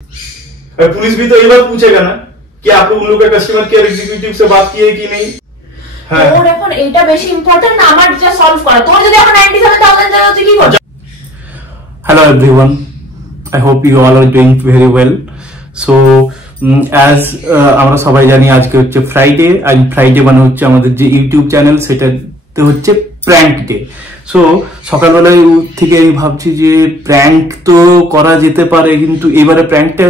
Police भी तो ये बात पूछेगा ना कि आप लोग उन लोग का कस्टमर केयर एग्जीक्यूटिव से बात किए कि नहीं। তোর এখন এটা বেশি ইম্পর্টেন্ট না আমার যেটা সলভ করা। তোর যদি এখন 97000 টাকা তুই কি করছিস? Hello everyone, I hope you all are doing very well. So as আমরা সবাই জানি আজকে হচ্ছে ফ্রাইডে, আর ফ্রাইডে মানে হচ্ছে আমাদের যে ইউটিউব চ্যানেল সেটাতে হচ্ছে প্র্যাঙ্ক ডে। সো সকালবেলায় থেকে আমি ভাবছি যে প্র্যাঙ্ক তো করা যেতে পারে, কিন্তু এবারে প্র্যাঙ্কটা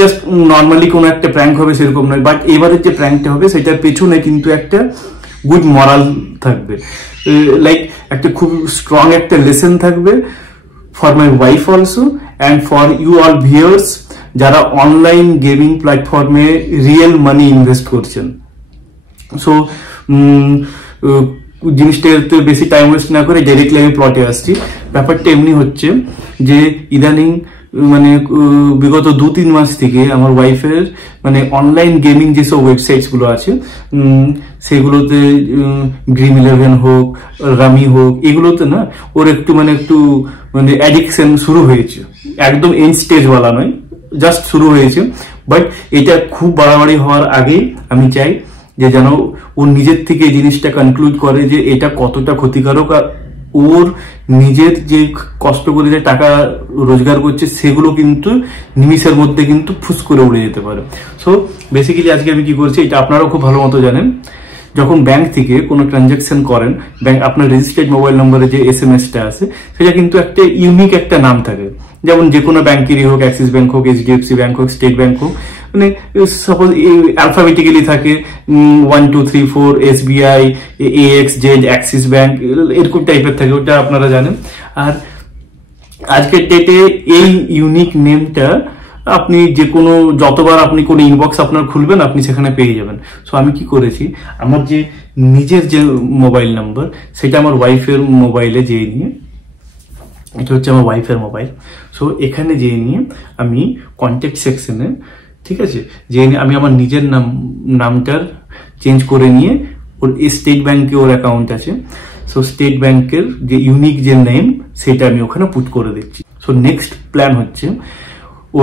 জাস্ট নর্মালি কোনো একটা প্র্যাঙ্ক হবে সেরকম নয়, বাট এবারে যে প্র্যাঙ্কটা হবে সেটার পেছনে কিন্তু একটা গুড মরাল থাকবে, লাইক একটা খুব স্ট্রং একটা লেসন থাকবে for my wife also and for you all viewers যারা অনলাইন গেমিং প্ল্যাটফর্মে রিয়েল মানি ইনভেস্ট করছেন। সো জিনিসটাতে বেশি টাইম ওয়েস্ট না করে ডাইরেক্টলি আমি প্লটে আসছি। ব্যাপারটা এমনি হচ্ছে যে ইদানিং মানে বিগত 2-3 মাস থেকে আমার ওয়াইফের মানে অনলাইন গেমিং যেসব ওয়েবসাইটস গুলো আছে সেগুলোতে Dream11 হোক, রামি হোক, এগুলোতে না ওর একটু মানে অ্যাডিকশন শুরু হয়েছে। একদম এন্ড স্টেজ ওয়ালা নয়, জাস্ট শুরু হয়েছে। বাট এটা খুব বাড়াবাড়ি হওয়ার আগেই আমি চাই যে যেন ও নিজের থেকে জিনিসটা কনক্লুড করে যে এটা কতটা ক্ষতিকারক, আর ওর নিজের যে কষ্ট করে যে টাকা রোজগার করছে সেগুলো কিন্তু নিমিষের মধ্যে কিন্তু ফুস করে উড়ে যেতে পারে। সো বেসিক্যালি আজকে আমি কি করছি এটা আপনারাও খুব ভালো মতো জানেন। যখন ব্যাংক থেকে কোনো ট্রানজাকশন করেন, ব্যাংক আপনার রেজিস্টার্ড মোবাইল নম্বরে যে SMS-টা আছে সেটা কিন্তু একটা ইউনিক একটা নাম থাকে, যেমন যে কোনো ব্যাংকেরই হোক, অ্যাক্সিস ব্যাংক হোক, HDFC ব্যাংক হোক, স্টেট ব্যাংক হোক, মানে সাপোজ অ্যালফাবেটিক্যালি থাকে 1 2 3 4 SBI, AXZ, অ্যাক্সিস ব্যাংক, এরকম টাইপের থাকে, ওটা আপনারা জানেন। আর আজকের ডেটে এই ইউনিক নেমটা আপনি যে কোনো যতবার আপনি কোনো ইনবক্স আপনার খুলবেন আপনি সেখানে পেয়ে যাবেন। সো আমি কি করেছি, আমার যে নিজের যে মোবাইল নাম্বার সেটা আমার ওয়াইফের মোবাইলে যেয়ে নিয়ে, এটা হচ্ছে আমার ওয়াইফের মোবাইল, সো এখানে যেয়ে নিয়ে আমি কন্ট্যাক্ট সেকশনে, ঠিক আছে, যে আমি আমার নিজের নামটার চেঞ্জ করে নিয়ে ওর স্টেট ব্যাংকে ওর অ্যাকাউন্ট আছে, সো স্টেট ব্যাংকের যে ইউনিক যে নেম সেটা আমি ওখানে পুট করে দিচ্ছি। সো নেক্সট প্ল্যান হচ্ছে ও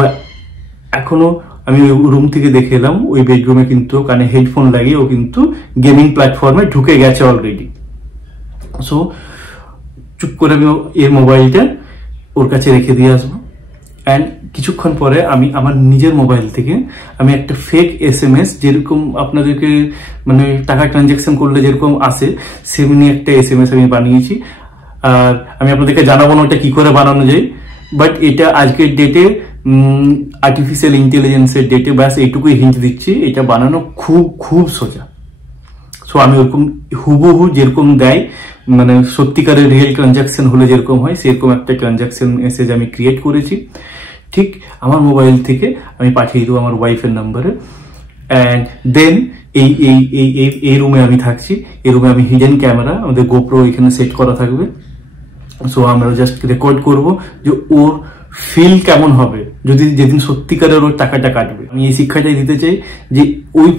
এখনো আমি রুম থেকে দেখে এলাম ওই বেডরুমে কিন্তু কানে হেডফোন লাগিয়ে ও কিন্তু গেমিং প্ল্যাটফর্মে ঢুকে গেছে অলরেডি। সো চুপ করে আমি এর মোবাইলটা ওর কাছে রেখে দিয়ে আসবো, অ্যান্ড কিছুক্ষণ পরে আমি আমার নিজের মোবাইল থেকে আমি একটা ফেক SMS, যেরকম আপনাদেরকে মানে টাকা ট্রানজাকশন করলে যেরকম আসে সেমনি একটা SMS আমি বানিয়েছি। আর আমি আপনাদেরকে জানাবো না ওটা কি করে বানানো যায়, বাট এটা আজকের ডেটে আর্টিফিশিয়াল ইন্টেলিজেন্সের ডেটে ব্যাস এইটুকুই হিন্ট দিচ্ছি, এটা বানানো খুব খুব সোজা। সো আমি ওরকম হুবহু যেরকম দেয় মানে সত্যিকারের রিয়েল ট্রানজাকশন হলে যেরকম হয় সেরকম একটা ট্রানজাকশন মেসেজ আমি ক্রিয়েট করেছি, ঠিক আমার মোবাইল থেকে আমি পাঠিয়ে দেবো আমার ওয়াইফের নাম্বারে। অ্যান্ড দেন এই রুমে আমি থাকছি, এই রুমে আমি হিডেন ক্যামেরা, আমাদের গোপ্রো এখানে সেট করা থাকবে। সো আমরা জাস্ট রেকর্ড করবো যে ওর ফিল কেমন হবে যদি যেদিন সত্যিকারের ওর টাকাটা কাটবে। আমি এই শিক্ষাটাই দিতে চাই যে ওই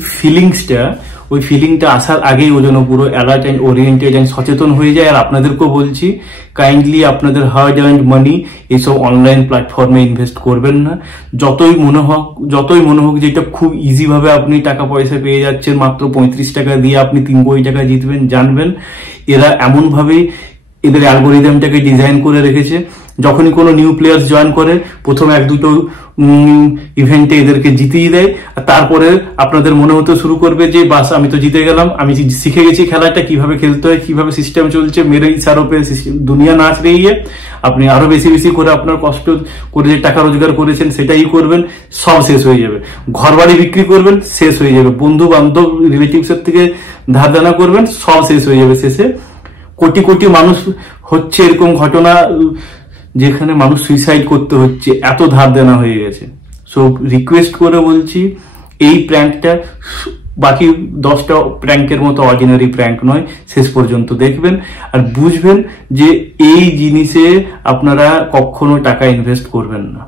ফিলিংটা আসার আগেই ও যেন পুরো অ্যালার্ট অ্যান্ড ওরিয়েন্টেড অ্যান্ড সচেতন হয়ে যায়। আর আপনাদেরকেও বলছি কাইন্ডলি আপনাদের হার্ড আর্নড মানি এইসব অনলাইন প্ল্যাটফর্মে ইনভেস্ট করবেন না। যতই মনে হোক যে এটা খুব ইজি ভাবে আপনি টাকা পয়সা পেয়ে যাচ্ছেন, মাত্র 35 টাকা দিয়ে আপনি 3 কোটি টাকা জিতবেন, জানবেন এরা এমন ভাবেই এদের অ্যালগোরিদমটাকে ডিজাইন করে রেখেছে। যখনই কোনো নিউ প্লেয়ার্স জয়েন করে প্রথম 1-2 ইভেন্টে এদেরকে জিতিয়ে দেয়, আর তারপরে আপনাদের মনে হতে শুরু করবে যে বাস আমি তো জিতে গেলাম, আমি শিখে গেছি খেলাটা কিভাবে খেলতে হয়, কিভাবে সিস্টেম চলছে, মেরে ইশারো পে দুনিয়া নাচ রইয়ে আপনি আরো বেশি বেশি করে আপনার কষ্ট করে যে টাকা রোজগার করেছেন সেটাই করবেন, সব শেষ হয়ে যাবে। ঘর বাড়ি বিক্রি করবেন, শেষ হয়ে যাবে। বন্ধু বান্ধব রিলেটিভস এর থেকে ধার দেনা করবেন, সব শেষ হয়ে যাবে। শেষে কোটি কোটি মানুষ হচ্ছে এরকম ঘটনা যেখানে মানুষ সুইসাইড করতে হচ্ছে, এত ধার দেনা হয়ে গেছে। সো রিকোয়েস্ট করে বলছি এই প্র্যাঙ্কটা বাকি 10টা প্র্যাঙ্কের মতো অর্ডিনারি প্র্যাঙ্ক নয়, শেষ পর্যন্ত দেখবেন আর বুঝবেন যে এই জিনিসে আপনারা কখনো টাকা ইনভেস্ট করবেন না।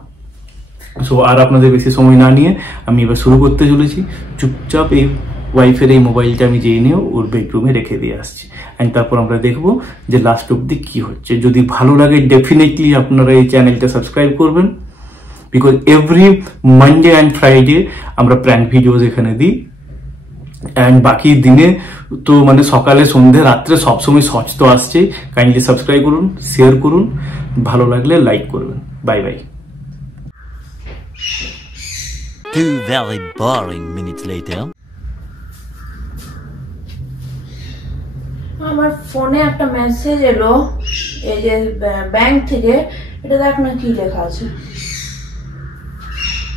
সো আর আপনাদের বেশি সময় না নিয়ে আমি এবার শুরু করতে চলেছি। চুপচাপ এই ওয়াইফের এই মোবাইলটা আমি যেয়ে নিয়ে ওর বেডরুমে রেখে দিয়ে আসছি, অ্যান্ড তারপর আমরা দেখবো যে লাস্ট অব্দি কি হচ্ছে। যদি ভালো লাগে ডেফিনেটলি আপনারা এই চ্যানেলটা সাবস্ক্রাইব করবেন, because every Monday and Friday আমরা প্র্যাঙ্ক ভিডিওস এখানে দিই, অ্যান্ড বাকি দিনে তো মানে সকালে সন্ধ্যে রাত্রে সবসময় শর্টস তো আসছেই। কাইন্ডলি সাবস্ক্রাইব করুন, শেয়ার করুন, ভালো লাগলে লাইক করবেন। Bye bye. 2 very boring minutes later. আমার ফোনে একটা মেসেজ এলো, এই যে ব্যাংক থেকে। এটা দেখ না কি লেখা আছে।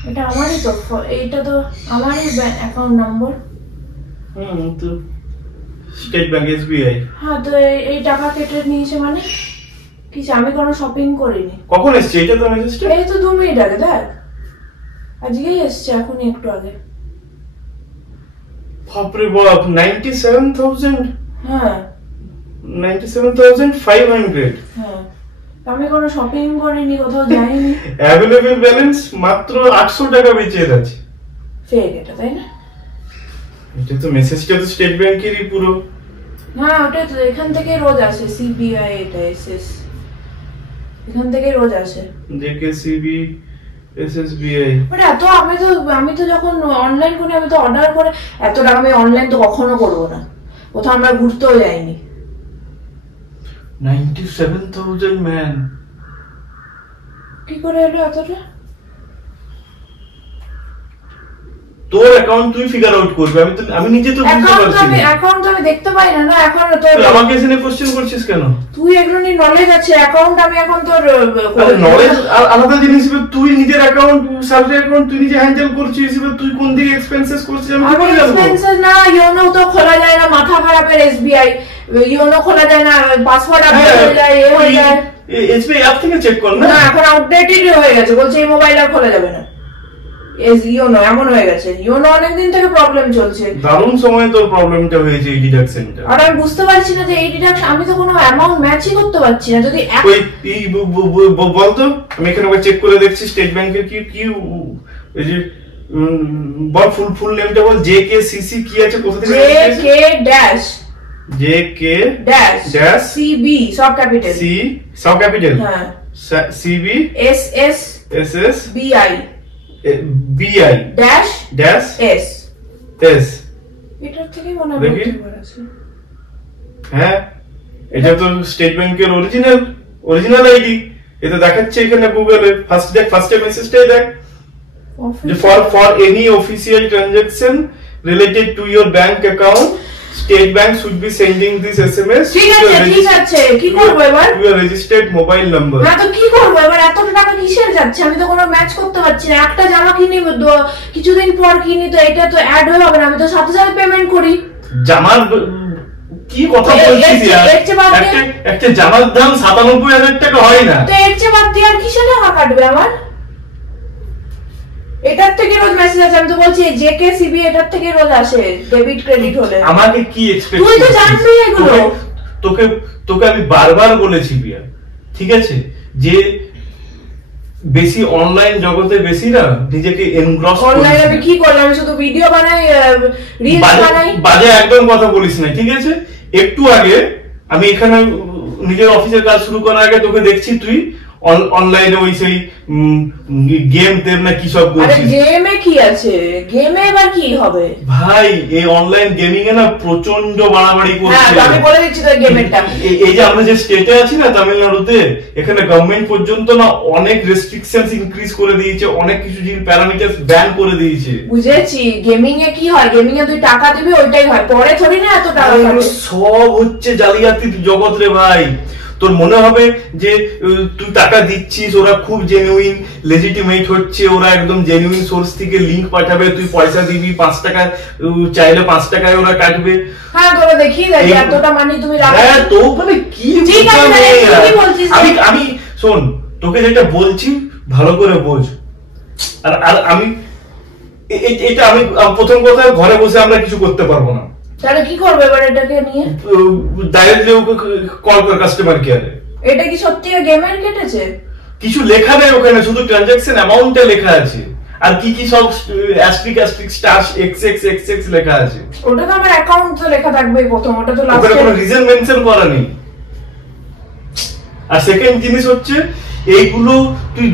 এটা আমারই তো, এইটা তো আমারই অ্যাকাউন্ট নম্বর। তো স্টেট ব্যাংক SBI। হ্যাঁ, তো এই টাকা কেটে নিয়েছে মানে কিছু, আমি কোনো শপিং করিনি। কখন এসছে এটা তো মেসেজটা? এই তো 2 মিনিট আগে, দেখ আজকেই এসছে, এখনই একটু আগে। বাপরে বাপ, 97,000। হ্যাঁ 97,500। হ্যাঁ, আমি কোনো শপিং করিনি, কোথাও যাইনি। অ্যাভেলেবল ব্যালেন্স মাত্র 800 টাকা বেঁচে আছে। ফেক এটা, তাই না? এটা তো মেসেজটা তো স্টেট ব্যাংকেরই পুরো। হ্যাঁ, ওটাই তো, এখান থেকে রোজ আসে CBI, এটা SS, এখান থেকে রোজ আসে। JKCB SSBI। মানে এত আমি তো যখন অনলাইন করি, আমি তো অর্ডার করে এত টাকা আমি অনলাইন তো কখনো করবো না, কোথাও আমরা ঘুরতেও যাইনি। 97,000 ম্যান। কি করে এলো এতটা? তোর অ্যাকাউন্ট তুই ফিগার আউট করবি, আমি নিজে তো বুঝতে পারছি না। অ্যাকাউন্ট তো আমি দেখতে পাই না। না, এখন তো তুই আমাকে এসে কোশ্চেন করছিস কেন? তুই এগুলো নিয়ে নলেজ আছে, অ্যাকাউন্ট আমি এখন তোর নলেজ আলাদা জিনিস। তুই নিজের অ্যাকাউন্ট, স্যালারি অ্যাকাউন্ট তুই নিজে হ্যান্ডেল করছিস, তুই কোন দিকে এক্সপেন্সেস করছিস আমি কি করে জানবো? এক্সপেন্সেস না, ইওনো তো খোলা যায় না, মাথা খারাপের SBI, ইওনো খোলা যায় না, পাসওয়ার্ড আপডেট হয়ে যায়, এ হয়ে যায়। SBI অ্যাপ থেকে চেক কর না। না, এখন আউটডেটেড হয়ে গেছে, বলছে এই মোবাইল আর খোলা যাবে না। ইওনো এমন হয়ে গেছে, ইওনো অনেকদিন থেকে প্রবলেম চলছে। দারুণ সময় তোর প্রবলেমটা হয়েছে এই ডিডাকশনটা। আর আমি বুঝতে পারছি না যে এই ডিডাকশন, আমি তো কোনো অ্যামাউন্ট ম্যাচই করতে পারছি না। যদি ওই বলতো, আমি এখানে আবার চেক করে দেখছি স্টেট ব্যাংকের কি কি এই যে বল ফুল নেমটা বল। JKCC কি আছে, কোথা থেকে? JK-CB সব ক্যাপিটাল, C সব ক্যাপিটাল, হ্যাঁ, CB SSBI BI dash S। এটার থেকে মনে হয় দেখি। বলতে পারছি। হ্যাঁ, এটা তো স্টেট ব্যাংকের অরিজিনাল আইডি। এটা দেখাচ্ছে এখানে গুগলে। ফার্স্ট মেসেজটাই দেখ, যে for any official transaction related to your bank account state bank should be sending this SMS। ঠিক আছে, কি করব এবার? Your registered mobile number. না তো কি করব এবার? এত টাকা কিসের যাচ্ছে? আমি তো কোনো ম্যাচ করতে পারছি না। একটা জামা কিনি, কিছুদিন পর কিনি, তো এটা তো অ্যাড হয়ে হবে না, আমি তো সাথে সাথে পেমেন্ট করি। জামার কি কথা বলছিস यार? একটা জামার দাম 97,000 টাকা হয় না? তো এর চেয়ে বাদ দিয়ে আর কিসের টাকা কাটবে আমার? এটার থেকে রোজ মেসেজ আসে, আমি তো বলছি JKCB এটার থেকে রোজ আসে ডেবিট ক্রেডিট হলে। আমাকে কি এক্সপেক্ট? তুই তো জানবি এগুলো। তোকে আমি বারবার বলেছি বিয়া, ঠিক আছে, যে বেশি অনলাইন জগতে বেশি না নিজেকে এনগ্রস করিস। অনলাইন আমি কি করলাম? আমি শুধু ভিডিও বানাই, রিলস বানাই। বাজে একদম কথা বলিস না, ঠিক আছে? একটু আগে আমি এখানে নিজের অফিসের কাজ শুরু করার আগে তোকে দেখছি তুই অনলাইনে ওই সেই গেম টেম না কি সব করছিস। আরে গেমে কি আছে? গেমে এবার কি হবে ভাই? এই অনলাইন গেমিং এ না প্রচন্ড বাড়াবাড়ি করছে। হ্যাঁ, আমি বলে দিচ্ছি তো গেমেরটা। এই যে আমরা যে স্টেটে আছি না তামিলনাড়ুতে, এখানে গভর্নমেন্ট পর্যন্ত না অনেক রেস্ট্রিকশনস ইনক্রিজ করে দিয়েছে, অনেক কিছু প্যারামিটারস ব্যান করে দিয়েছে। বুঝেছি। গেমিং এ কি হয়? গেমিং এ তুই টাকা দিবি, ওইটাই হয়, পরে থরি না এত টাকা কাটে। সব হচ্ছে জালিয়াতির জগৎ রে ভাই। তোর মনে হবে যে তুই টাকা দিচ্ছিস, ওরা খুব জেনুইন লেজিটিমেট হচ্ছে, ওরা একদম জেনুইন সোর্স থেকে লিংক পাঠাবে, তুই পয়সা দিবি, 5 টাকা চাইলে 5 টাকায় ওরা কাটবে। হ্যাঁ, তোরা দেখিয়ে দেখ এতটা মানি তুমি রাখো। হ্যাঁ, তো মানে কি? ঠিক আছে, কি বলছিস? আমি শোন, তোকে যেটা বলছি ভালো করে বোঝ। আর আমি এটা আমি প্রথম কথা, ঘরে বসে আমরা কিছু করতে পারবো না। তাহলে কি করবে এবার এটাকে নিয়ে? ডাইরেক্টলি কল কর কাস্টমার কেয়ারে। এটা কি সত্যি গেমের কেটেছে? কিছু লেখা নেই ওখানে, শুধু ট্রানজাকশন অ্যামাউন্টটা লেখা আছে, আর কি কি সব অ্যাস্ট্রিক স্টার XX লেখা আছে। ওটা তো আমার অ্যাকাউন্ট তো লেখা থাকবে প্রথম, ওটা তো লাস্টে কোনো রিজন মেনশন করা নেই। আর সেকেন্ড জিনিস হচ্ছে এইগুলো তুই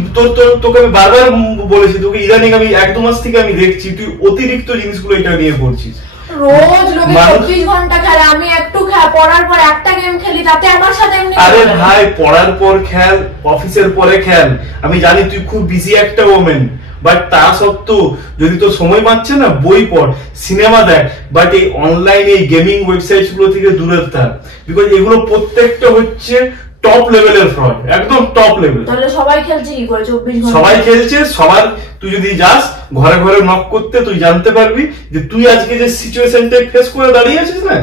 তোকে আমি বারবার বলেছি, তোকে ইদানিং আমি 1-2 মাস থেকে আমি দেখছি তুই অতিরিক্ত জিনিসগুলো এটা নিয়ে করছিস। রোজ লোকে 24 ঘন্টা খেলে, আমি একটু পড়ার পর একটা গেম খেলি, তাতে আমার সাথে এমনি। আরে ভাই পড়ার পর খেল, অফিসের পরে খেল, আমি জানি তুই খুব বিজি একটা ওমেন, বাট তা সত্ত্বেও যদি তোর সময় পাচ্ছে না বই পড়, সিনেমা দেখ, বাট এই অনলাইন এই গেমিং ওয়েবসাইট গুলো থেকে দূরে থাক, বিকজ এগুলো প্রত্যেকটা হচ্ছে টপ লেভেলের ফ্রড, একদম টপ লেভেল। তাহলে সবাই খেলছে কি করে 24 ঘন্টা? সবাই খেলছে, সবার তুই যদি যাস ঘরে ঘরে নক করতে তুই জানতে পারবি যে তুই আজকে যে সিচুয়েশনটা ফেস করে দাঁড়িয়ে আছিস না,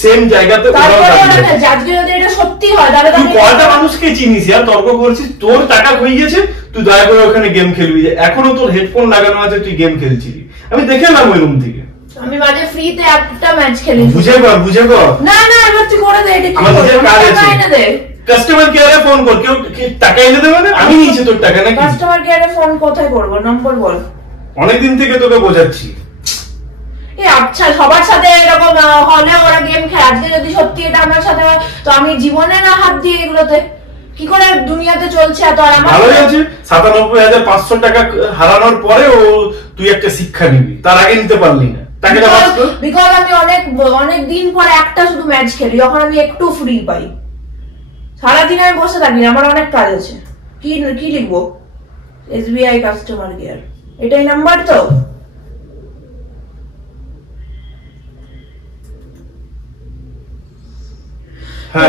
সেম জায়গাতে আজকে যদি এটা সত্যি হয় তাহলে তুই কয়টা মানুষকে চিনিস আর তর্ক করছিস, তোর টাকা হয়ে গেছে তুই দয়া করে ওখানে গেম খেলবি, এখনো তোর হেডফোন লাগানো আছে তুই গেম খেলছিলি, আমি দেখে এলাম ওই রুম থেকে। আমি মাঝে ফ্রিতে একটা ম্যাচ খেলি। বুঝে কর না এবার তুই করে দে, এটা কি টাকা এনে দে। কাস্টমার কেয়ারে ফোন কর, কেউ টাকা এনে দেবে না, আমি নিয়েছি তোর টাকা নাকি? কাস্টমার কেয়ারে ফোন কোথায় করব, নম্বর বল। অনেকদিন থেকে তোকে বোঝাচ্ছি। আচ্ছা সবার সাথে এরকম হলে ওরা গেম খেলে, আজকে যদি সত্যি এটা আমার সাথে হয় তো আমি জীবনে না হাত দিয়ে এগুলোতে কি করে দুনিয়াতে চলছে। এত আর আমার ভালোই আছে, 97,500 টাকা হারানোর পরে ও তুই একটা শিক্ষা নিবি, তার আগে নিতে পারলি না টাকাটা। বিকজ আমি অনেক দিন পরে একটা শুধু ম্যাচ খেলি, যখন আমি একটু ফ্রি পাই। সারাদিন আমি বসে থাকি না, আমার অনেক কাজ আছে। কি লিখবো? SBI কাস্টমার কেয়ার, এটাই নাম্বার তো?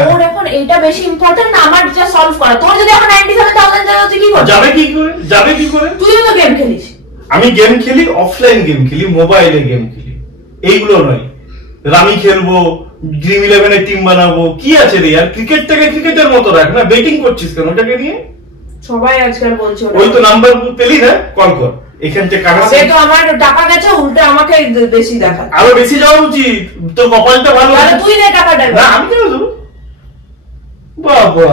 তোর এখন এইটা বেশি ইম্পর্টেন্ট না আমার যা সলভ করা? তোর যদি এখন 97,000 যায় তুই কি করবি? যাবে কি করে? তুইও তো গেম খেলিস। আমি গেম খেলি, অফলাইন গেম খেলি, মোবাইলে গেম খেলি, এইগুলো নয়। রামি খেলবো, ড্রিম 11 এর টিম বানাবো, কি আছে রে? আর ক্রিকেটটাকে ক্রিকেটের মতো রাখ না, বেটিং করছিস কেন ওটাকে নিয়ে? সবাই আজকাল বলছে ওই তো নাম্বার পেলি না, কল কর। এখান থেকে তো আমার টাকা গেছে, উল্টে আমাকে বেশি দেখা। আরো বেশি যাওয়া উচিত, তোর কপালটা ভালো। তাহলে তুই দে টাকাটা। না আমি কেন দেবো? বাবা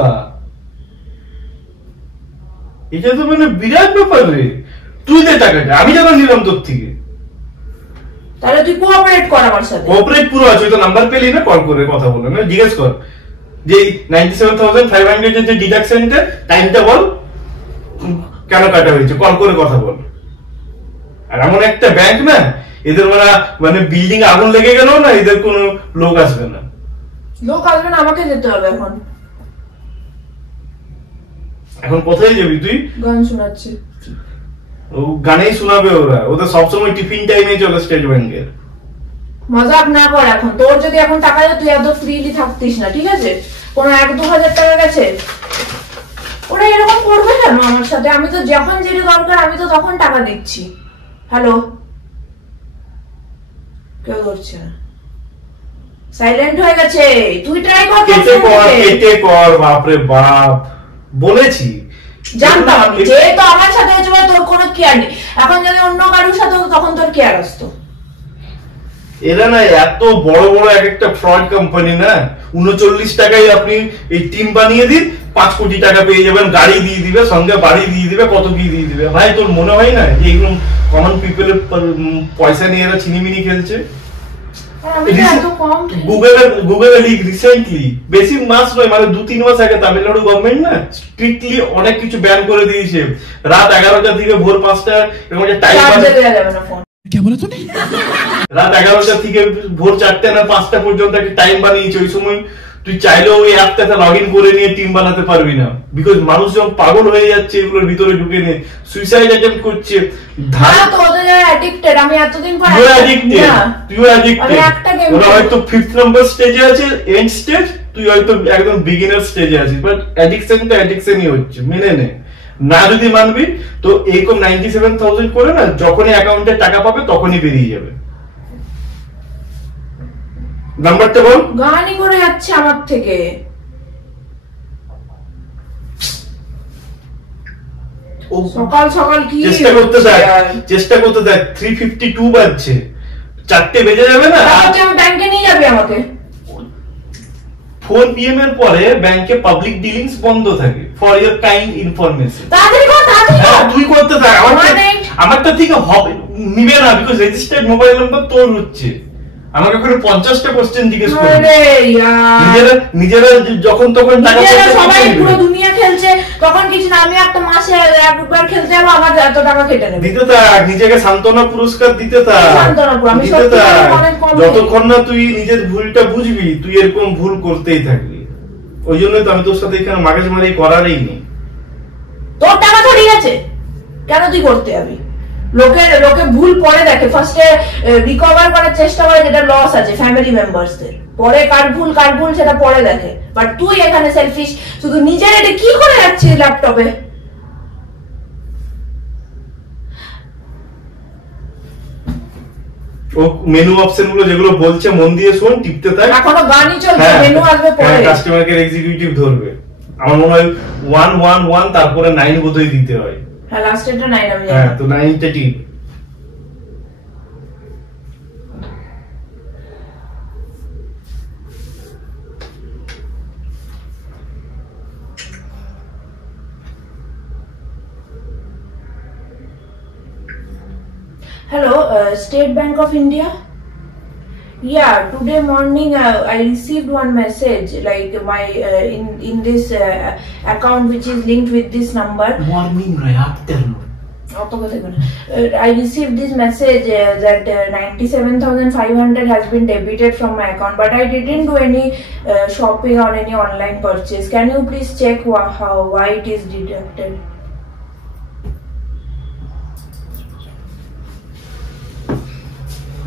এটা তো মানে বিরাট ব্যাপার রে, তুই দে টাকাটা, আমি যেন নিলাম তোর থেকে। তাহলে তুই কোঅপারেট কর আমার সাথে। কোঅপারেট পুরো আছে, তো নাম্বার পেলি না, কল করে কথা বল, না জিজ্ঞেস কর যে 97,500 এর যে ডিডাকশনটা টাইমটা বল, কেন কাটা হয়েছে, কল করে কথা বল। আর এমন একটা ব্যাংক না, এদের মানে বিল্ডিং আগুন লেগে গেল না, এদের কোনো লোক আসবে না। লোক আসবে না, আমাকে যেতে হবে এখন। এখন কোথায় যাবি তুই? গান শোনাচ্ছি। ও গানেই শোনাবে ওরা, ওদের সবসময় টিফিন টাইমে চলে স্টেট ব্যাংকের। মজাক না কর এখন, তোর যদি এখন টাকা যায় তুই এত ফ্রিলি থাকতিস না, ঠিক আছে? কোনো 1-2 হাজার টাকা গেছে, ওরা এরকম করবে কেন আমার সাথে? আমি তো যখন যেটা দরকার আমি তো তখন টাকা দিচ্ছি। হ্যালো, কেউ ধরছে না, সাইলেন্ট হয়ে গেছে। তুই ট্রাই কর, কেটে কর। বাপরে বাপ, বলেছি জানতাম আমি, যেহেতু আমার সাথে হয়েছে তোর কোনো কেয়ার নেই। এখন যদি অন্য কারোর সাথে হতো তখন তোর কেয়ার আসতো। এরা না এত বড় বড় এক একটা ফ্রড কোম্পানি না, 39 টাকায় আপনি এই টিম বানিয়ে দিন, 5 কোটি টাকা পেয়ে যাবেন, গাড়ি দিয়ে দিবে, সঙ্গে বাড়ি দিয়ে দিবে, কত কি দিয়ে দিবে। ভাই তোর মনে হয় না যে এগুলো কমন পিপলের পয়সা নিয়ে এরা চিনিমিনি খেলছে? গুগলে রিসেন্টলি, বেশি মাস নয়, মানে 2-3 মাস আগে তামিলনাড়ু গভর্নমেন্ট না স্ট্রিক্টলি অনেক কিছু ব্যান করে দিয়েছে। রাত 11টা থেকে ভোর 5টা এরকম একটা টাইম, রাত 11টা থেকে ভোর 4টা না 5টা পর্যন্ত একটা টাইম বানিয়েছে। ওই সময় তুই চাইলেও ওই অ্যাপটাতে লগ ইন করে নিয়ে টিম বানাতে পারবি না, বিকজ মানুষ যখন পাগল হয়ে যাচ্ছে এগুলোর ভিতরে ঢুকে নিয়ে সুইসাইড অ্যাটেম্প্ট করছে। ওরা হয়তো 5th নাম্বার স্টেজে আছে, এন্ড স্টেজ, তুই হয়তো একদম বিগিনার স্টেজে আছিস, বাট অ্যাডিকশনটা অ্যাডিকশনই হচ্ছে, মেনে নে। না যদি মানবি তো এইরকম 97,000 করে না, যখনই অ্যাকাউন্টে টাকা পাবে তখনই বেরিয়ে যাবে। নাম্বারটা বল। গানই করে যাচ্ছে আমার থেকে। সকাল সকাল কি চেষ্টা করতে দেখ 3:52 বাজছে, 4টে বেজে যাবে না? আমি ব্যাংকে নিয়ে যাবি আমাকে। 4 PM এর পরে ব্যাংকে পাবলিক ডিলিংস বন্ধ থাকে, ফর ইওর কাইন্ড ইনফরমেশন। তুই করতে থাক, আমারটা থেকে হবে নিবে না, বিকজ রেজিস্টার্ড মোবাইল নাম্বার তোর হচ্ছে। আমাকে করে 50টা কোশ্চেন জিজ্ঞেস করে আরে ইয়ার নিজেরা যখন তখন টাকা নিজেরা পয়সা সবাই কেটে পুরো নেবে। দুনিয়া খেলছে তখন কিছু না, আমি একটা মাসে একবার খেলতে যাবো আমার এত টাকা কেটে নেবে। দিতে থাক, নিজেকে সান্ত্বনা পুরস্কার দিতে থাক, সান্ত্বনা পুরো, আমি দিতে সত্যি থাক। অনেক কম যতক্ষণ না তুই নিজের ভুলটা বুঝবি তুই এরকম ভুল করতেই থাকবি। ওই জন্যই তো আমি তোর সাথে এখানে মাগেজ মারি করারই নেই। তোর টাকা তো ঠিক আছে, কেন তুই করতে যাবি? লোকে ভুল পরে দেখে, ফার্স্টে রিকভার করার চেষ্টা করে যেটা লস আছে ফ্যামিলি মেম্বারসদের, পরে কার ভুল সেটা পরে দেখে। বাট তুই এখানে সেলফিশ, শুধু নিজের এটা কি করে যাচ্ছিস ল্যাপটপে? ও মেনু অপশন গুলো যেগুলো বলছে মন দিয়ে শোন, টিপতে থাক। এখনো গানই চলছে, মেনু আসবে পরে। কাস্টমার কেয়ার এক্সিকিউটিভ ধরবে, আমার মনে হয় 111 তারপরে 9 বোধহয় দিতে হয়। হ্যাঁ লাস্টেরটা 9 আমি জানি। হ্যাঁ, তো 9টা টিপ। Hello, State Bank of India. Yeah, today morning I received one message like my in this account which is linked with this number. Morning নয়, afternoon. I received this message that 97,500 has been debited from my account, but I didn't do any shopping or any online purchase. Can you please check why it is deducted?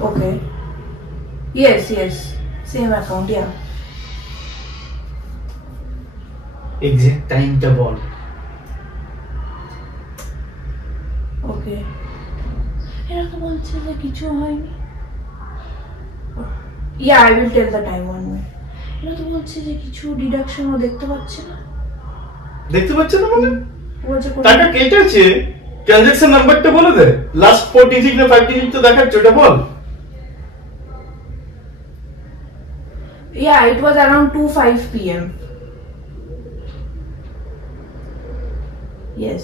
Okay. Yes, same account, yeah. Exact টাইমটা বল। Okay, এরা তো বলছে যে কিছু হয়নি। Yeah I will tell the time 1 minute. এরা তো বলছে যে কিছু ডিডাকশন ও দেখতে পাচ্ছে না। দেখতে পাচ্ছ না মানে? বলছে টাকা কেটেছে, ট্রানজাকশন নাম্বারটা বলে দে। লাস্ট 4 ডিজিট না 5 ডিজিট তো দেখাচ্ছে, ওটা বল। Yeah, it was around 2:05 p.m. Yes.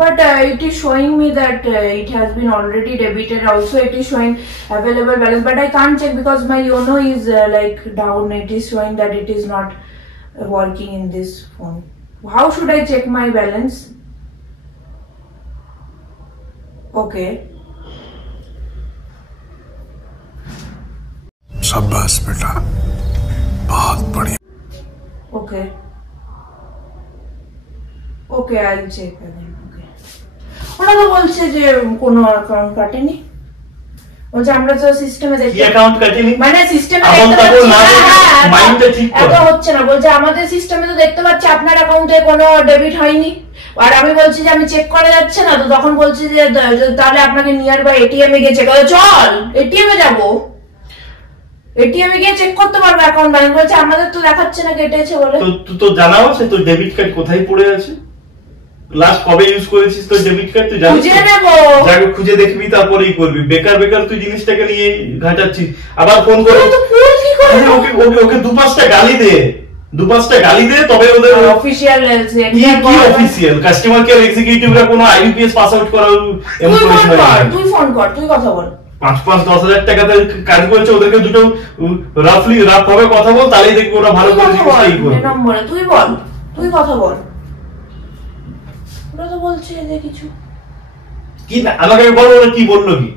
But it is showing me that it has been already debited. Also, it is showing available balance, but I can't check because my Yono is like down. It is showing that it is not working in this phone. How should I check my balance? Okay. शाबाश बेटा, बहुत बढ़िया। Okay. Okay, I'll check again. Okay. ওরা তো বলছে যে কোনো account কাটেনি, বলছে আমরা তো সিস্টেমে দেখতে, কি অ্যাকাউন্ট কাটেনি মানে সিস্টেমে এখন দেখতে তখন পাচ্ছি না, মাইন্ডটা ঠিক কর। এত হচ্ছে না, বলছে আমাদের সিস্টেমে তো দেখতে পাচ্ছি আপনার অ্যাকাউন্টে কোনো ডেবিট হয়নি। আর আমি বলছি যে আমি চেক করা যাচ্ছে না, তো তখন বলছে যে তাহলে আপনাকে নিয়ার বাই এটিএম এ গিয়ে চেক করো। চল এটিএম এ যাবো, এটিএম এ গিয়ে চেক করতে পারবে অ্যাকাউন্ট ব্যালেন্স। বলছে আমাদের তো দেখাচ্ছে না কেটেছে বলে। তো জানাও আছে তোর ডেবিট কার্ড কোথায় পড়ে আছে, লাস্ট কবে ইউজ করেছিস তোর ডেবিট কার্ড, তুই জানিস? খুঁজে নেব, যাকে খুঁজে দেখবি তারপরেই করবি। বেকার তুই জিনিসটাকে নিয়ে ঘাটাচ্ছিস। আবার ফোন করে ওকে 2-5টা গালি দে, 2-5টা গালি দে, তবে ওদের অফিশিয়াল কি অফিশিয়াল কাস্টমার কেয়ার এক্সিকিউটিভরা কোনো আইবিপিএস পাস আউট করা এমপ্লয়ি নয়। তুই ফোন কর, তুই কথা বল। 5-10 হাজার টাকাতে কাজ করছে, ওদেরকে দুটো রাফ ভাবে কথা বল, তাহলেই দেখবি ওরা ভালো করে জিনিসটা ই করবে। নম্বরে তুই বল, তুই কথা বল। ওরা তো বলছে যে কিছু কি না, আমাকে বল ওরা কি বললো, কি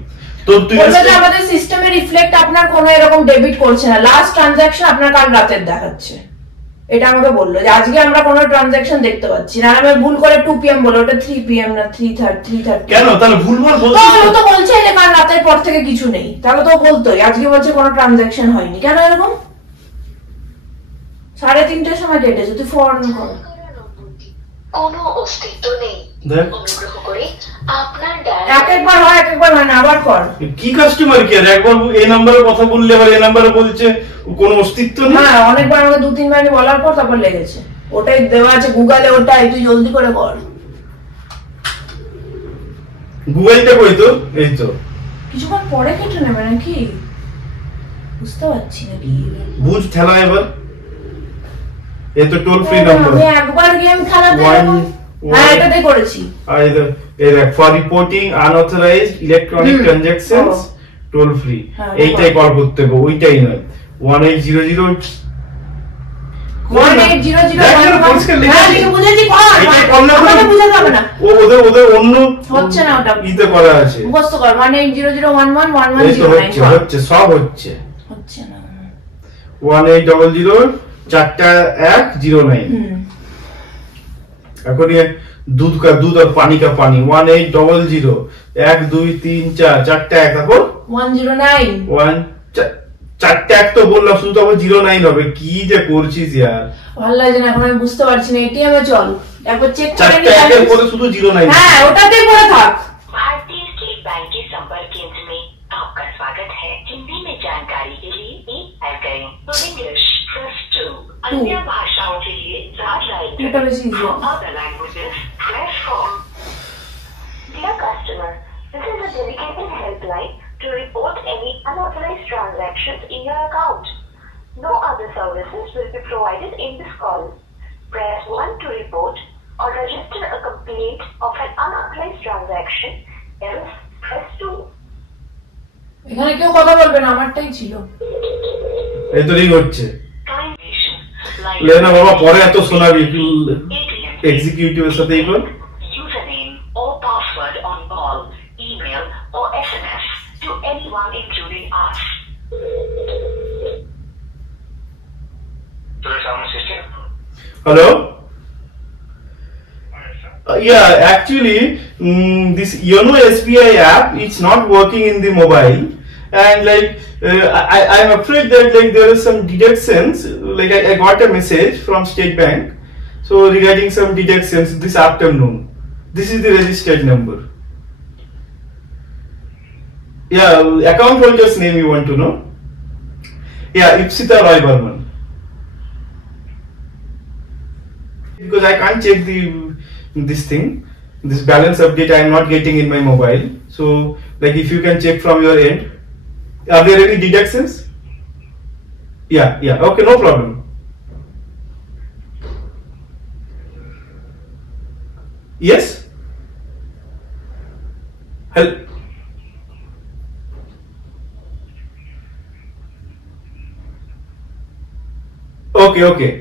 তোর তুই বলছে যে আমাদের সিস্টেমে রিফ্লেক্ট আপনার কোনো এরকম ডেবিট করছে না, লাস্ট ট্রানজাকশন আপনার কাল রাতের দেখাচ্ছে। এটা আমাকে বললো যে আজকে আমরা কোনো ট্রানজাকশন দেখতে পাচ্ছি না। আমি ভুল করে 2 PM বলে, ওটা 3 PM না 3:30। কেন তাহলে ভুলভাল বলছিস? তো তো বলছে যে কাল রাতের পর থেকে কিছু নেই, তাহলে তো বলতোই। আজকে বলছে কোনো ট্রানজাকশন হয়নি, কেন এরকম? 3:30টার সময় কেটেছে, তুই ফোন কর। কোনো অস্তিত্ব নেই, অনুগ্রহ করে আপনার একবার হয় না, আবার কর। কি কাস্টমার কেয়ার, একবার এই নম্বরে কথা বললে আবার এই নম্বরে বলছে কোনো অস্তিত্ব নেই। হ্যাঁ, অনেকবার আমাকে 2-3 বার বলার পর তারপর লেগেছে। ওটাই দেওয়া আছে গুগলে, ওটাই তুই জলদি করে কর। গুগলটা কই তো, এই তো কিছুক্ষণ পরে কেটে নেবে নাকি, বুঝতে পারছি না কি। বুঝ ঠেলা এবার, এ তো টোল ফ্রি নাম্বার। আমি একবার গেম খেলাতে হ্যাঁ এটাতে করেছি। আর এই দেখ for reporting unauthorised electronic transactions toll free, এইটাই কল করতে হবে, ওইটাই নয়। 1800 ওদের অন্য হচ্ছে না, ওটা ইতে করা আছে, মুখস্থ কর। 1800111109 হচ্ছে, সব হচ্ছে না। 1800 4টা 109। এখন दूध का दूध और पानी का पानी 1800 1 2 3 4 4টা 1 তারপর 109 4টা 1 তো বললাম, শুধু তো 09 হবে। কি যে করছিস यार, ভালো লাগে না, এখন আমি বুঝতে পারছি না। এটিএম এ চল একবার চেক করে নি। 4টা 1 এর পরে শুধু 09। হ্যাঁ ওটাতেই পড়ে থাক। भारतीय स्टेट बैंक के संपर्क केंद्र में आपका स्वागत है। हिंदी में जानकारी के लिए टाइप करें तो इंग्लिश प्रेस 2, अन्य भाषाओं के लिए এটা বেশি easy. other languages press 4. Dear customer, this is a dedicated helpline to report any unauthorized transactions in your account. No other services will be provided in this call. Press 1 to report or register a complaint of an unauthorized transaction, else press 2. এখানে কেউ কথা বলবে না, আমারটাই ছিল। এই তো ring হচ্ছে। লেনা বাবা পরে এত শোনাবি, এক্সিকিউটিভের সাথে এই কর। Username or password on call, email or SMS to anyone including us. Hello? Yeah, actually, this YONO SBI app, it's not working in the mobile, and like I'm afraid that like there is some deductions. Like I got a message from State Bank, so regarding some deductions this afternoon. This is the registered number. Yeah, account holder's name you want to know? Yeah, Ipsita Roy Burman. Because I can't check this thing, this balance update I am not getting in my mobile. So like if you can check from your end, are there any deductions? Yeah, okay, no problem. Yes? Hello? Okay.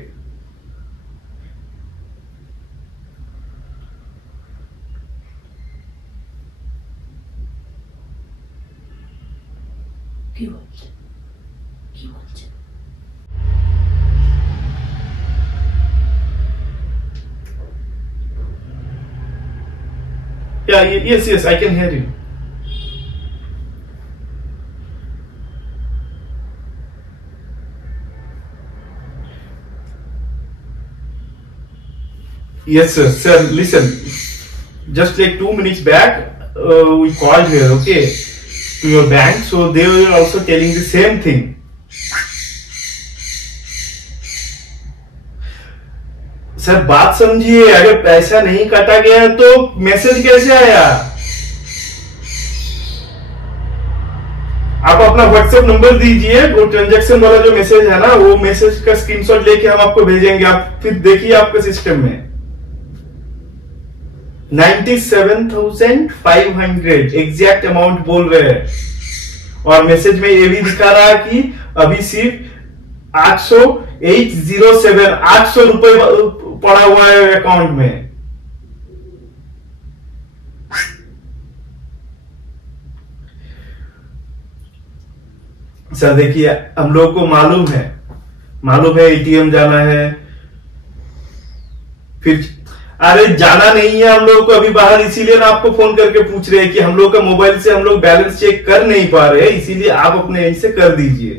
কি বলছে? Yeah, yes, I can hear you. Yes, sir, listen. Just like 2 minutes back, we called here, okay, to your bank. So they were also telling the same thing. Sir बात समझिए, अगर पैसा नहीं काटा गया तो मैसेज कैसे आया? आप अपना व्हाट्सएप नंबर दीजिए, वो ट्रांजैक्शन वाला जो मैसेज है ना, वो मैसेज का स्क्रीनशॉट लेके हम आपको भेजेंगे। आप फिर देखिए आपके सिस्टम में 97,500 एग्जैक्ट अमाउंट बोल रहे हैं, और मैसेज में ये भी दिखा रहा है कि अभी सिर्फ 800 रुपए पड़ा हुआ है अकाउंट में। सर देखिए, हम लोगों को मालूम है एटीएम जाना है, फिर अरे जाना नहीं है हम लोगों को अभी बाहर, इसीलिए ना आपको फोन करके पूछ रहे हैं कि हम लोग का मोबाइल से हम लोग बैलेंस चेक कर नहीं पा रहे हैं, इसीलिए आप अपने एंड से कर दीजिए।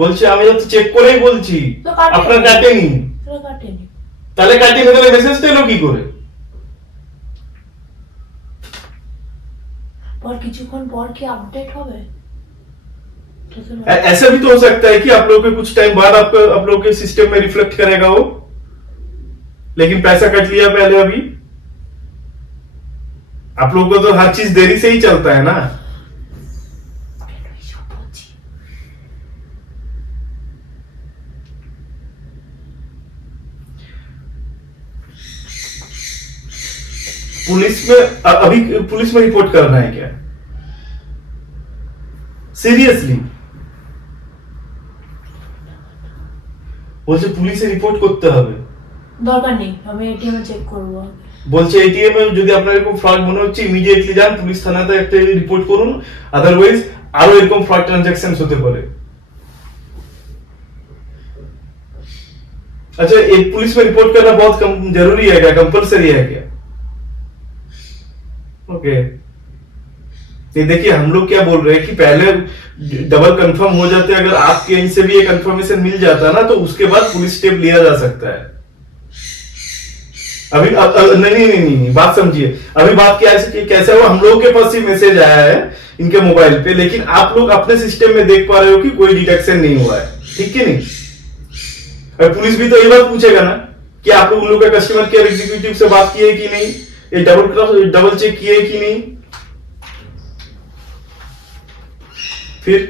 বলছি আমি তো চেক করেই বলছি, আপনার কাটেনি, তাহলে কাটেনি, তাহলে মেসেজটা এলো কি করে? और কিছুক্ষণ পর কি আপডেট হবে? ऐसा भी तो हो सकता है कि आप लोगों के कुछ टाइम बाद आप लोगों के सिस्टम में रिफ्लेक्ट करेगा वो, लेकिन पैसा कट लिया पहले। अभी आप लोगों को तो हर चीज देरी से ही चलता है ना। अभी पुलिस में रिपोर्ट करना है क्या? সিরিয়াসলি বলছে পুলিশে রিপোর্ট করতে হবে। দরকার নেই, আমি এটিএম চেক করব। বলছে এটিএম এ যদি আপনার এরকম ফ্রড মনে হচ্ছে ইমিডিয়েটলি যান পুলিশ থানাতে একটা রিপোর্ট করুন, আদারওয়াইজ আরো এরকম ফ্রড ট্রানজাকশনস হতে পারে। अच्छा, एक पुलिस में रिपोर्ट करना बहुत जरूरी है क्या, कंपलसरी है क्या? ओके ये देखिए हम लोग क्या बोल रहे हैं कि पहले डबल कंफर्म हो जाते, अगर आपके एंड से भी ये कंफर्मेशन मिल जाता ना तो उसके बाद पुलिस स्टेप लिया जा सकता है। अभी नहीं, बात समझिए। अभी बात क्या है कि कैसे हुआ, हम लोगों के पास ही मैसेज आया है इनके मोबाइल पे, लेकिन आप लोग अपने सिस्टम में देख पा रहे हो कि कोई डिटेक्शन नहीं हुआ है, ठीक है नहीं? और पुलिस भी तो ये बात पूछेगा ना कि आप लोग उन लोग का कस्टमर केयर एग्जीक्यूटिव से बात किए कि नहीं, ये डबल चेक किए कि नहीं। फिर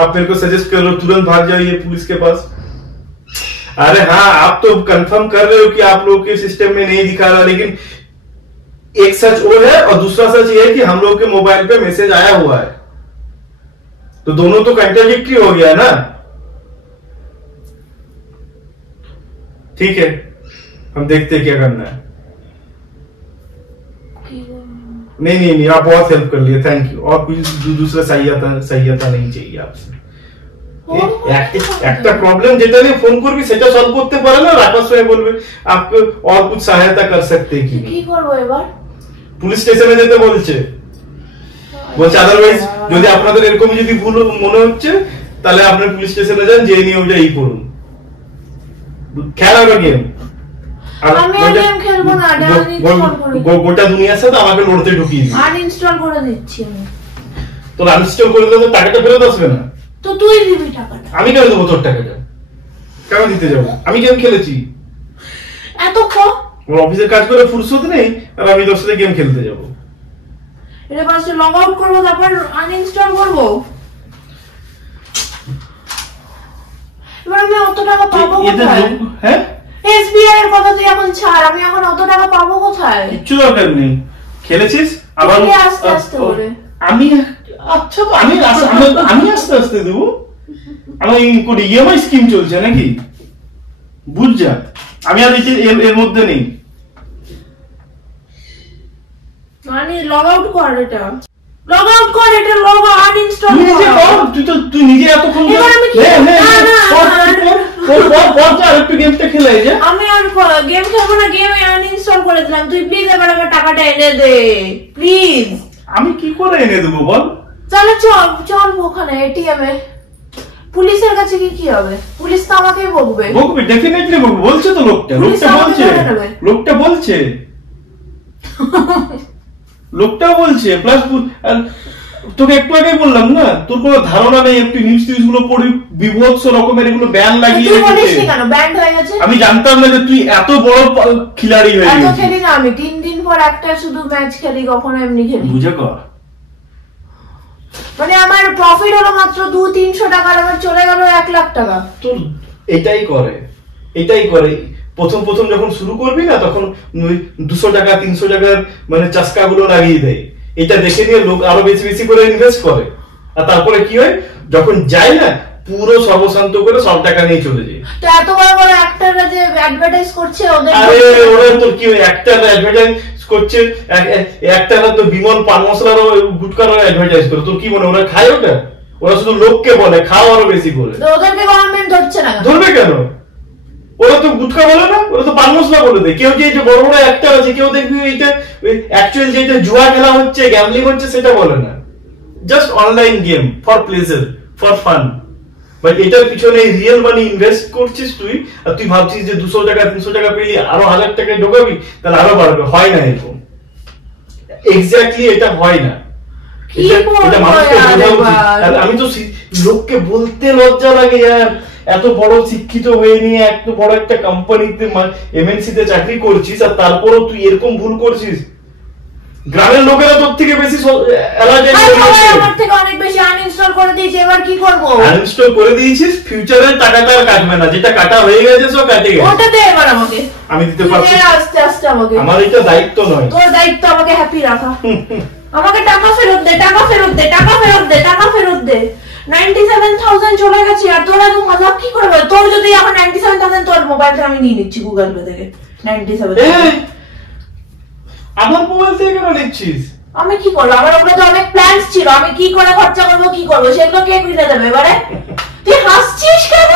आप मेरे को सजेस्ट कर रहे हो तुरंत भाग जाइए पुलिस के पास। अरे हाँ, आप तो कंफर्म कर रहे हो कि आप लोग के सिस्टम में नहीं दिखा रहा, लेकिन एक सच वो है और दूसरा सच ये है कि हम लोग के मोबाइल पे मैसेज आया हुआ है, तो दोनों तो कंट्राडिक्टरी हो गया ना। ठीक है, हम देखते हैं क्या करना है। नहीं, आप बहुत हेल्प कर लिए, थैंक यू। और कुछ दूसरा सहायता नहीं चाहिए आपसे। একটা প্রবলেম যেটা নিয়ে ফোন করবি সেটা সলভ করতে পারে না, রাকাশ ভাই বলবে आपको और कुछ सहायता कर सकते हैं कि কি করব এবার? পুলিশ স্টেশনে যেতে বলছে আদারওয়াইজ যদি আপনাদের এরকমই যদি ভুল মনে হচ্ছে তাহলে আপনি পুলিশ স্টেশনে যান, যে নিয়ে ওটা ই করুন, খেলার গেম। আমি গেম খেলবো না, গোটা দুনিয়ার সাথে আমাকে লড়তে ঢুকিয়ে দিই। আনইনস্টল করে দিচ্ছি আমি। তো আনইনস্টল করে দিলে টাকাটা ফেরত আসবে না? তো তুই দিবি টাকাটা। আমি কেন দেবো তোর টাকাটা? কেন দিতে যাবো? আমি গেম খেলেছি এত কম, আমার অফিসের কাজ করে ফুরসত নেই আর আমি তোর সাথে গেম খেলতে যাবো। এটা ফার্স্টে লগ আউট করবো তারপর আনইনস্টল করবো। এবার আমি অত টাকা পাবো কোথায়? হ্যাঁ, এসবিআই এর কথা তুই এখন ছাড়, আমি এখন অত টাকা পাবো কোথায়? কিচ্ছু দরকার নেই, খেলেছিস আবার আস্তে আস্তে করে। আমি আচ্ছা, তো আমি আস্তে আস্তে দেবো। আমার কোন ইএমআই স্কিম চলছে নাকি? বুঝ যা, আমি আর এর মধ্যে নেই। মানে লগ আউট কর, এটা লগ আউট কর, এটা লগ আনইনস্টল কর। তুই নিজে এতক্ষণ একটু গেমটা খেলে যা। আমি আর গেম খেলবো না, গেম আনইনস্টল করে দিলাম। তুই প্লিজ এবার আমার টাকাটা এনে দে প্লিজ। আমি কি করে এনে দেবো বল? চল ওখানে এটিএম এ। পুলিশের কাছে কি হবে? পুলিশ তো আমাকেই বকবে। ডেফিনেটলি বকবে, বলছে তো লোকটা বলছে প্লাস তোকে একটু আগে বললাম না, তোর কোনো ধারণা নেই। একটু নিউজ গুলো পড়ি, বিভৎস রকমের এগুলো ব্যান লাগিয়ে রেখেছে। কেন ব্যান হয়ে গেছে? আমি জানতাম না যে তুই এত বড় খিলাড়ি হয়ে গেছিস। এত খেলি না আমি, 3 দিন পর একটা শুধু ম্যাচ খেলি, কখনো এমনি খেলি। বুঝে কর, মানে আমার প্রফিট হলো মাত্র 200-300 টাকা, আর আমার চলে গেল 1 লাখ টাকা। তো এটাই করে প্রথম যখন শুরু করবি না তখন 200 টাকা 300 টাকার মানে চাস্কা গুলো লাগিয়ে দেয়। এটা দেখে নিয়ে লোক আরো বেশি করে ইনভেস্ট করে, আর তারপরে কি হয়, যখন যায় না পুরো সর্বশান্ত করে সব টাকা নিয়ে চলে যায়। তো এত বড় অ্যাক্টররা যে অ্যাডভার্টাইজ করছে ওদের, আরে ওরা তো কি অ্যাক্টর অ্যাডভার্টাইজ করছে, অ্যাক্টররা তো বিমল পান মশলার গুটকার অ্যাডভার্টাইজ করে। তোর কি মনে ওরা খায় ওটা? ওরা শুধু লোককে বলে, খাও আরো বেশি করে। ওদেরকে গভর্নমেন্ট ধরছে না, ধরবে কেন? ওরা তো গুটকা বলে না, ওরা তো পান মশলা বলে দেয়। কেউ যে বড় বড় অ্যাক্টর আছে কেউ দেখবি এইটা অ্যাকচুয়াল যেটা জুয়া খেলা হচ্ছে, গ্যাম্বলিং হচ্ছে সেটা বলে না। Just online game for pleasure, for fun. But এটার পিছনে রিয়েল মানি ইনভেস্ট করছিস তুই, আর তুই ভাবছিস যে 200 টাকা 300 টাকা পেলি আরো 1000 টাকা ঢোকাবি, তাহলে আরো বাড়বে। হয় না এরকম, এক্স্যাক্টলি এটা হয় না। আমি তো লোককে বলতে লজ্জা লাগে यार, এত বড় শিক্ষিত হয়ে নিয়ে এত বড় একটা কোম্পানিতে এমএনসি তে চাকরি করছিস আর তারপরও তুই এরকম ভুল করছিস। গ্রামের লোকেরা তোর থেকে বেশি অ্যালার্ট আমার থেকে অনেক বেশি আনইনস্টল করে দিয়েছি, এবার কি করব? আনইনস্টল করে দিয়েছিস, ফিউচারে টাকাটা আর কাটবে না, যেটা কাটা হয়ে গেছে সব কেটে গেছে। ওটা দে এবার আমাকে, আমি দিতে পারছি আস্তে আস্তে আমাকে। আমার এটা দায়িত্ব নয়, তোর দায়িত্ব আমাকে হ্যাপি রাখা। আমাকে টাকা ফেরত দে, টাকা ফেরত দে, টাকা ফেরত দে, টাকা ফেরত দে। 97,000 চলে গেছে আর তোরা তো মজা কি করবে? তোর যদি এখন 97,000 তোর মোবাইল থেকে আমি নিয়ে নিচ্ছি গুগল পে থেকে 97,000। আমার মোবাইল থেকে কেন নিচ্ছিস? আমি কি করবো? আমার ওপরে তো অনেক প্ল্যানস ছিল, আমি কি করে খরচা করবো, কি করবো, সেগুলো কে কিনে দেবে এবারে? তুই হাসছিস কেন?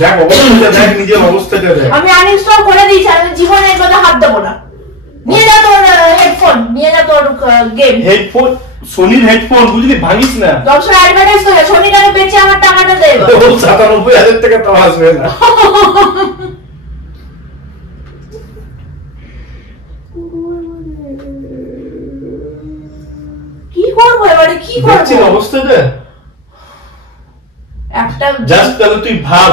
দেখ অবস্থাটা দেখ, নিজের অবস্থাটা দেখ। আমি আনইনস্টল করে দিয়েছি, আমি জীবনে এর কথা হাত দেবো না। নিয়ে যা তোর হেডফোন, নিয়ে যা তোর গেম। হেডফোন, সোনির হেডফোন, বুঝলি, ভাঙিস না। দশটা অ্যাডভার্টাইজ করে সোনিটাকে বেচে আমার টাকাটা দে। 97,000 টাকা তো আসবে না। কি করবো এবারে, কি করবো? অবস্থাটা একটা জাস্ট তাহলে তুই ভাব,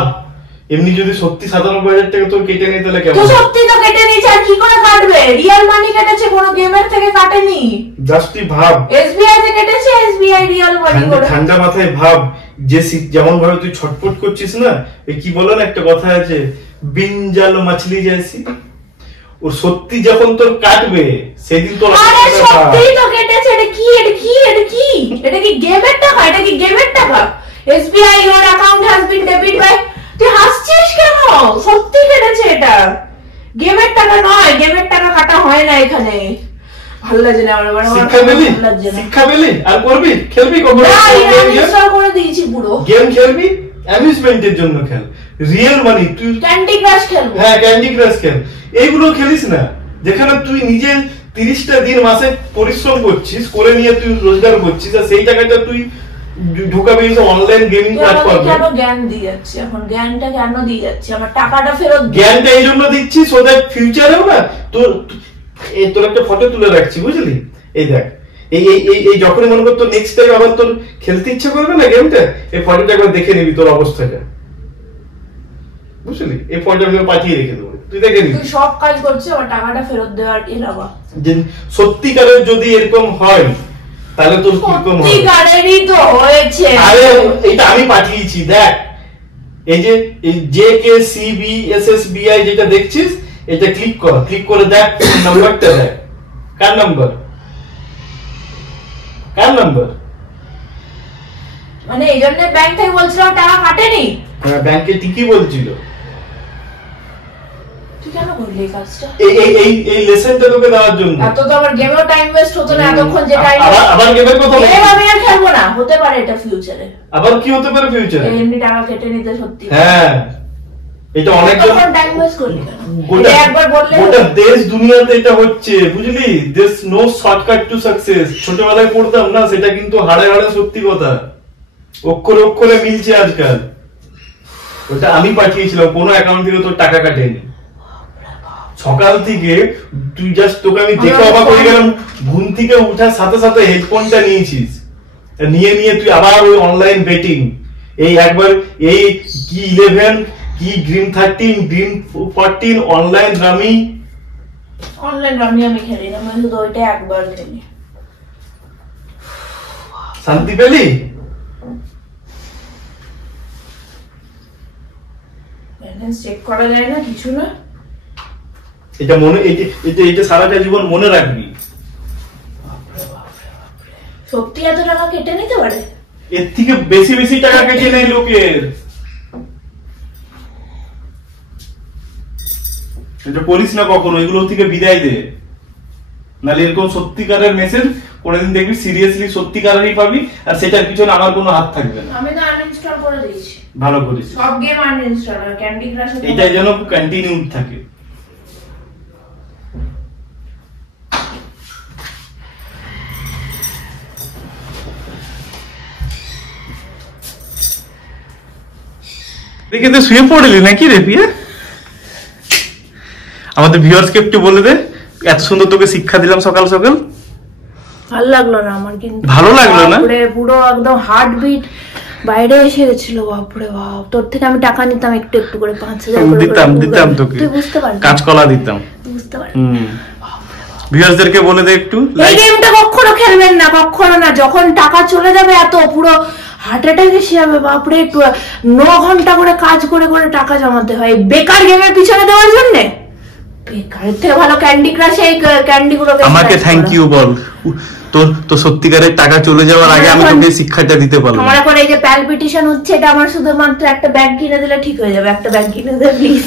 এমনি যদি সত্যি 97,000 টাকা তোর কেটে নেই তাহলে কেমন? তো সত্যি তো কেটে নিয়েছে, আর কি করে কাটবে? রিয়েল মানি কেটেছে, কোনো গেমের থেকে কাটেনি। জাস্ট তুই ভাব, এসবিআই থেকে কেটেছে, এসবিআই রিয়েল মানি করে। ঠান্ডা মাথায় ভাব, যে যেমন ভাবে তুই ছটফট করছিস না, এই কি বলো না, একটা কথা আছে, বিন জাল মাছলি জেসি। ও সত্যি যখন তোর কাটবে সেদিন তোর আরে সত্যি তো কেটেছে। এটা কি, এটা কি, এটা কি, এটা কি গেমের টাকা? এটা কি গেমের টাকা? SBI your account has been debit by। তুই হাসছিস কেন? সত্যি কেটেছে এটা, গেমের টাকা নয়, গেমের টাকা কাটা হয় না এখানে। ভালো লাগছে না আমার, শিক্ষা পেলি, শিক্ষা পেলি, আর করবি, খেলবি কখন? ইনস্টল করে দিয়েছি পুরো। গেম খেলবি অ্যামিউজমেন্টের জন্য খেল, রিয়েল মানি তুই ক্যান্ডি ক্রাশ খেলবো। হ্যাঁ ক্যান্ডি ক্রাশ খেল, এইগুলো খেলিস না। যেখানে তুই নিজে 30টা দিন মাসে পরিশ্রম করছিস, করে নিয়ে তুই রোজগার করছিস, আর সেই টাকাটা তুই ঢুকাবি অনলাইন গেমিং প্ল্যাটফর্মে। কেন জ্ঞান দিয়ে যাচ্ছি এখন? জ্ঞানটা কেন দিয়ে যাচ্ছি? আমার টাকাটা ফেরত দে। জ্ঞানটা এই জন্য দিচ্ছি সো দ্যাট ফিউচারেও না তোর তোর একটা ফটো তুলে রাখছি, বুঝলি? এই দেখ, এই এই এই যখনই মনে কর তোর নেক্সট টাইম আবার তোর খেলতে ইচ্ছা করবে না গেমটা, এই ফটোটা একবার দেখে নিবি তোর অবস্থাটা, বুঝলি? এই ফটোটা আমি পাঠিয়ে রেখে দেবো, তুই দেখে নিবি। তুই সব কাজ করছিস, আমার টাকাটা ফেরত দেওয়ার এলাকা। যে সত্যিকারের যদি এরকম হয় তাহলে তোর কিরকম হবে? সত্যিকারেরই তো হয়েছে। আরে এটা আমি পাঠিয়েছি, দেখ, এই যে JKCBSSBI যেটা দেখছিস, এটা ক্লিক কর, ক্লিক করে দেখ নাম্বারটা দেখ, কার নাম্বার, কার নাম্বার? মানে এই জন্য ব্যাংক থেকে বলছিল টাকা কাটেনি? হ্যাঁ ব্যাংকে ঠিকই বলছিল। তুই কেন করলি এই কাজটা? এই লেসনটা তোকে দেওয়ার জন্য। এত তো আমার গেমেও টাইম ওয়েস্ট হতো না এতক্ষণ, যে টাইম আবার গেমের কথা বল। আমি আর খেলবো না, হতে পারে এটা ফিউচারে। আবার কি হতে পারে ফিউচারে? এমনি টাকা কেটে নিতে সত্যি। হ্যাঁ এটা অনেক টাইম ওয়েস্ট করলি কেন? গোটা একবার বললে গোটা দেশ দুনিয়াতে এটা হচ্ছে, বুঝলি? There's no shortcut to success. ছোটবেলায় পড়তাম না, সেটা কিন্তু হাড়ে হাড়ে সত্যি কথা, অক্ষরে অক্ষরে মিলছে আজকাল। ওটা আমি পাঠিয়েছিলাম, কোনো অ্যাকাউন্ট থেকে তোর টাকা কাটেনি। সকাল থেকে তুই জাস্ট, তোকে আমি দেখে অবাক হয়ে গেলাম, ঘুম থেকে উঠার সাথে সাথে হেডফোনটা নিয়েছিস, নিয়ে তুই আবার ওই অনলাইন বেটিং, এই একবার এই কি 11 কি dream 13 dream 14 online rummy. Online rummy আমি খেলি না, আমি শুধু ওইটা একবার খেলি। শান্তি পেলি? ব্যালেন্স চেক করা যায় না, কিছু না। এটা মনে, এটা সারাটা জীবন মনে রাখবি। সত্যি এত টাকা কেটে নিতে পারে? এর থেকে বেশি বেশি টাকা কেটে নেয় লোকের। এটা করিস না কখনো, এগুলো থেকে বিদায় দে, নাহলে এরকম সত্যিকারের মেসেজ কোনদিন দেখবি সিরিয়াসলি সত্যিকারেরই পাবি, আর সেটার পিছনে আমার কোনো হাত থাকবে না। আমি তো আনইনস্টল করে দিয়েছি। ভালো করিস। সব গেম আনইনস্টল, আর ক্যান্ডি ক্রাশ এটাই যেন কন্টিনিউ থাকে। দেখে তো শুয়ে পড়লি নাকি রে পিয়া? আমাদের ভিউয়ার্সকে একটু বলে দে, এত সুন্দর তোকে শিক্ষা দিলাম সকাল সকাল। ভালো লাগলো না আমার, কিন্তু ভালো লাগলো না? পুরো একদম হার্ট বিট বাইরে এসে গেছিল। বাপরে বাপ, তোর থেকে আমি টাকা নিতাম একটু একটু করে, 5,000 করে দিতাম তোকে, তুই বুঝতে পারবি, কাঁচকলা দিতাম, বুঝতে পারবি। ভিউয়ার্সদেরকে বলে দে একটু। এই গেমটা কখনো খেলবেন না, কখনো না। যখন টাকা চলে যাবে এত পুরো হার্ট অ্যাটাক এসে যাবে, বাপরে। 9 ঘন্টা করে কাজ করে করে টাকা জমাতে হয় বেকার গেমের পিছনে দেওয়ার জন্য। বেকার থেকে ভালো ক্যান্ডি ক্রাশ, এই ক্যান্ডি গুলো আমাকে থ্যাংক ইউ বল, তোর সত্যিকারের টাকা চলে যাওয়ার আগে আমি তোকে শিক্ষাটা দিতে পারলাম। আমার এখন এই যে প্যালপিটেশন হচ্ছে, এটা আমার শুধুমাত্র একটা ব্যাগ কিনে দিলে ঠিক হয়ে যাবে। একটা ব্যাগ কিনে দে প্লিজ।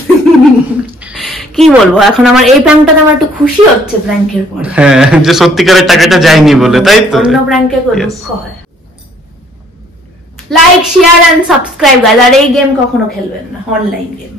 কি বলবো, এখন আমার এই প্র্যাঙ্কটাতে আমার একটু খুশি হচ্ছে প্র্যাঙ্কের পরে। হ্যাঁ, যে সত্যিকারের টাকাটা যায়নি বলে, তাই তো? অন্য প্র্যাঙ্কে দুঃখ হয়। Like, share and subscribe guys. আর এই গেম কখনো খেলবেন না, অনলাইন গেম।